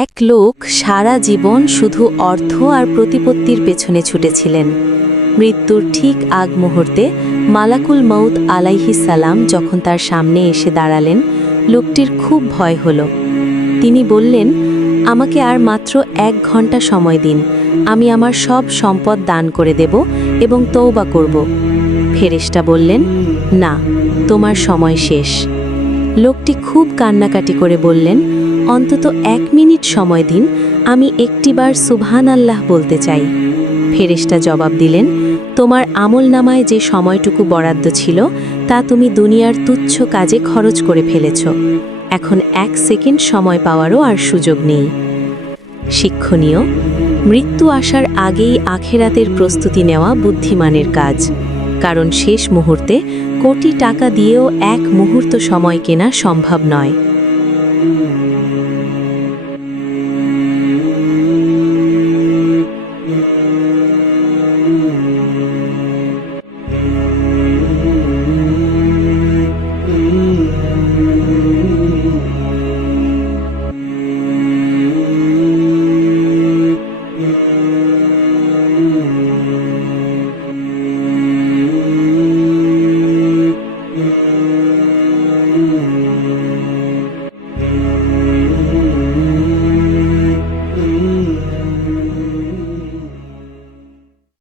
এক লোক সারা জীবন শুধু অর্থ আর প্রতিপত্তির পেছনে ছুটেছিলেন। মৃত্যুর ঠিক আগ মুহূর্তে মালাকুল মউত আলাইহিস সালাম যখন তার সামনে এসে দাঁড়ালেন, লোকটির খুব ভয় হল। তিনি বললেন, আমাকে আর মাত্র 1 ঘন্টা সময় দিন, আমি আমার সব সম্পদ দান করে দেব এবং তওবা করব। ফেরেশতা বললেন, না, তোমার সময় শেষ। লোকটি খুব কান্নাকাটি করে বললেন, অন্তত 1 মিনিট সময় দিন, আমি একটিবার সুবহানাল্লাহ বলতে চাই। ফেরেশতা জবাব দিলেন, তোমার আমলনামায় যে সময়টুকু বরাদ্দ ছিল তা তুমি দুনিয়ার তুচ্ছ কাজে খরচ করে ফেলেছ। এখন 1 সেকেন্ড সময় পাওয়ারও আর সুযোগ নেই। শিক্ষণীয়: মৃত্যু আসার আগেই আখেরাতের প্রস্তুতি নেওয়া বুদ্ধিমানের কাজ, কারণ শেষ মুহূর্তে কোটি টাকা দিয়েও 1 মুহূর্ত সময় কেনা সম্ভব নয়।